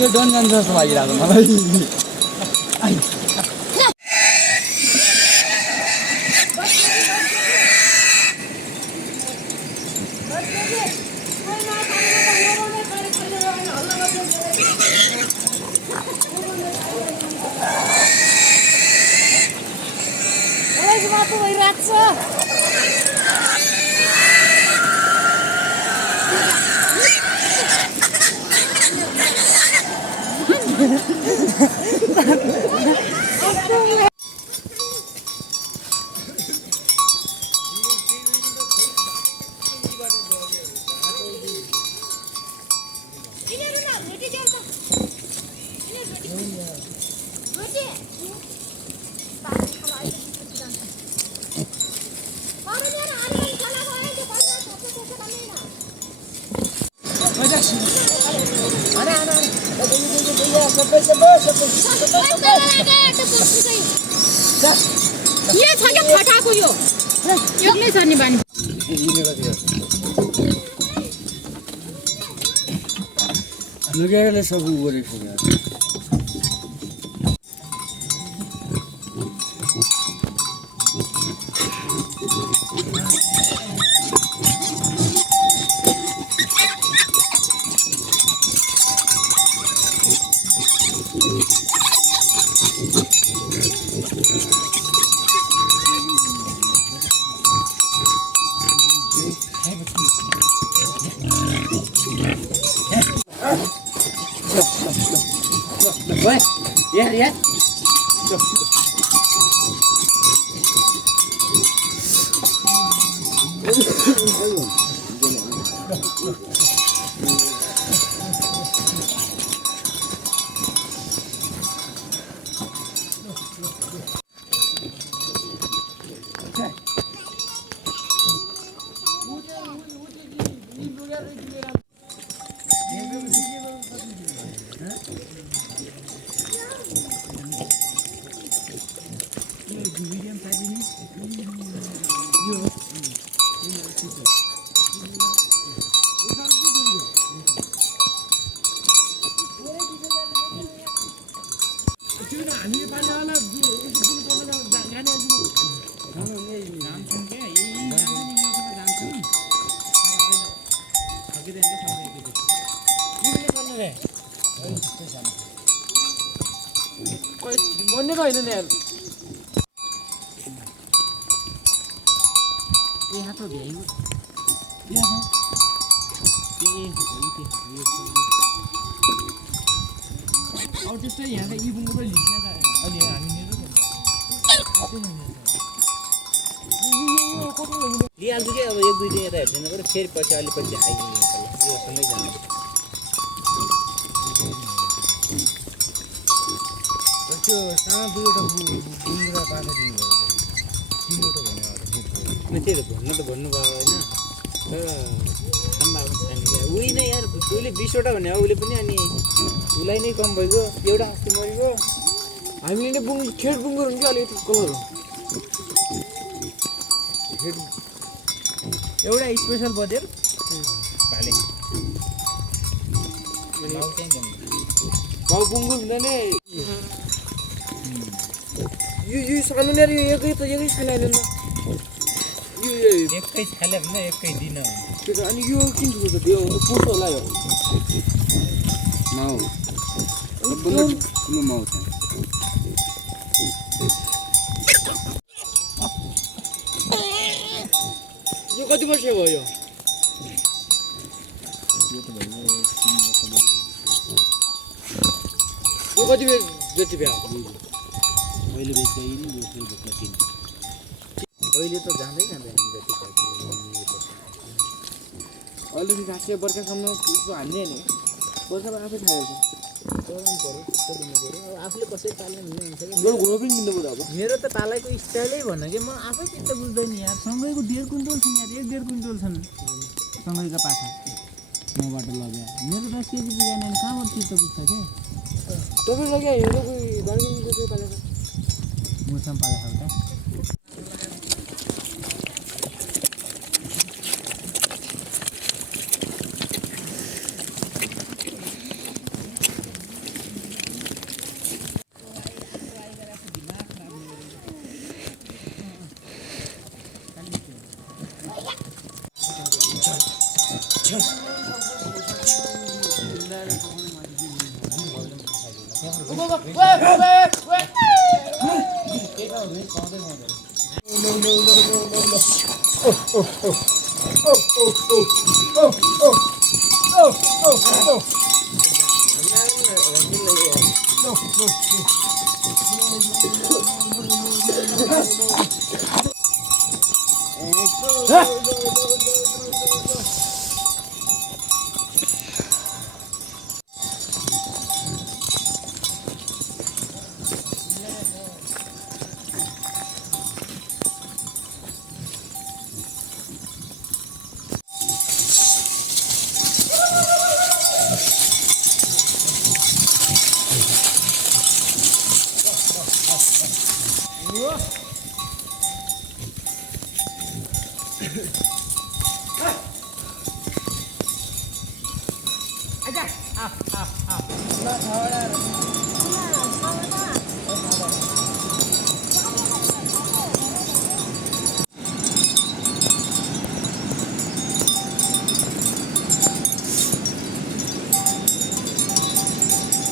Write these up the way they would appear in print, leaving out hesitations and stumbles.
यो डन जान्छ जस्तो लागिरहेको मलाई ये छ के फटाको यो नै छ नि बानी लगेरले सब गरेको छ भन्ने त होइन नि यार यहाँ त भ्याइयो अब त्यस्तै यहाँ त इबुङको पनि लिसिया त अहिले हामी लिइहाल्छु कि अब एक दुई दिन यता हेर्दैन पऱ्यो फेरि पछि अलि पछि आइदिनु यो सँगै जानु त्यो सानो दुईवटा बुङ्गुरा पाठा दिनुभयो तिनवटा भन्यो त्यही त भन्नु त भन्नुभयो होइन तर सम्भावना छैन क्या उही नै यार उसले 20वटा भन्यो उसले पनि अनि उसलाई नै कम भइगयो एउटा अस्ति मरिगयो हामीले नै खेड बुङ्गुर हुन्छ अलिकति कलर एउटा स्पेसल बजेर भाले गाउँ बुङ्गुर हुँदैन यो सानो ल्याएर यो एकै छैन अहिले यो एकै खाले भन्दा एकै दिन त्यो त अनि यो किन ठुलो त त्यो पुस होला यो माउ सबभन्दा ठुलो माउ छ यो कति वर्ष भयो यो कति जति भ्या अहिले बेच्दैन दोस्रो बोक्न 3 अहिले त जाँदै जाँदैन जति अहिले घाँसे बर्खासम्म उसको हान्ने नि बर्खामा आफै थालेको छ अब आफूले कसै पाल्ने भन्ने हुन्छ कि मेरो घुँडो पनि किन्नु पर्यो अब मेरो त पालाइको स्टाइलै भन्न कि म आफै चित्त बुझ्दैन यार सँगैको 1.5 क्विन्टल छन् यार 1.5 क्विन्टल छन् सँगैका पाखा मबाट लग्यो मेरो 10 केजी पुगेन भने कहाँबाट चित्त बुझ्छ के तपाईँ लग्यो हेर्नु कोही बारीको पालेको मुसम पालेको त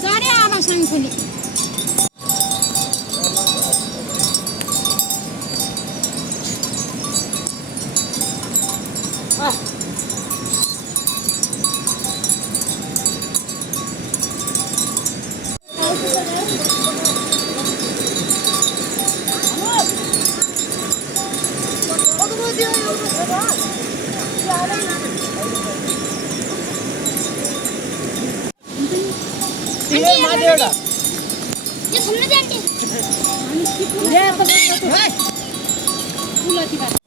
Sorry, ama sangkuli. ये सुनने दे आंटी ये फूल की बात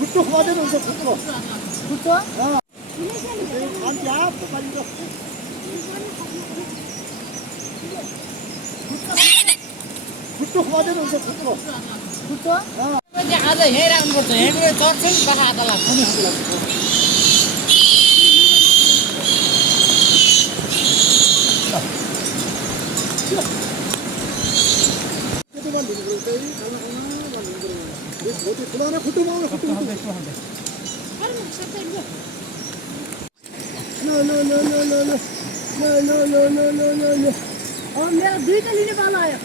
굿도 그만대로 오세요. 굿도. 굿도? 어. 안야 빨리 줘. 굿도 그만대로 오세요. 굿도. 굿도? 어. आज यहीँ राख्नुपर्छ यहीँबाट चढ्छ नि कथा आधा लाग्छ मेरा दुईटा लिने वाला आयो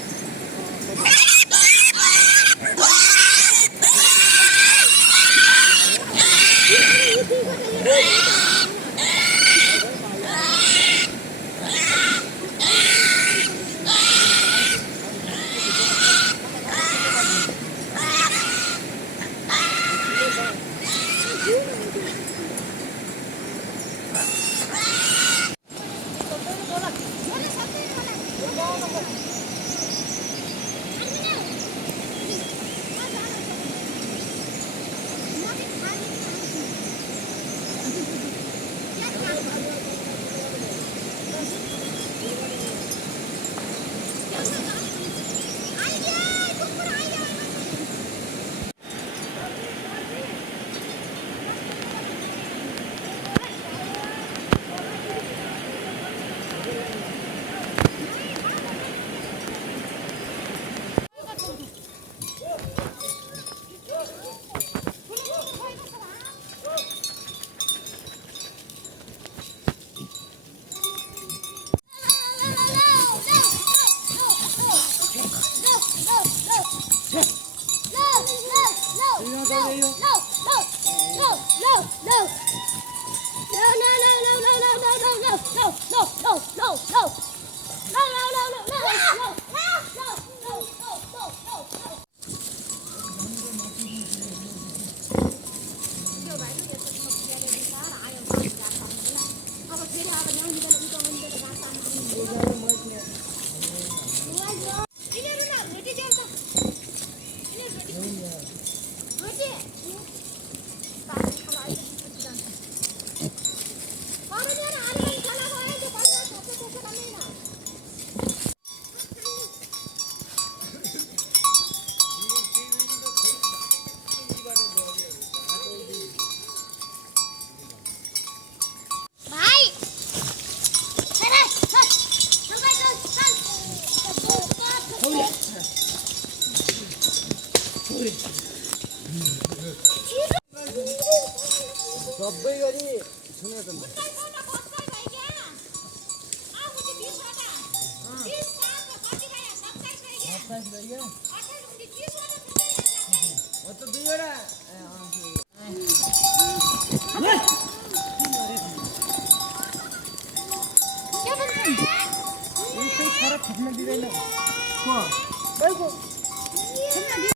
सबै गरी सुने त क्या भन्छन्? खरा थप्न दिँदैन को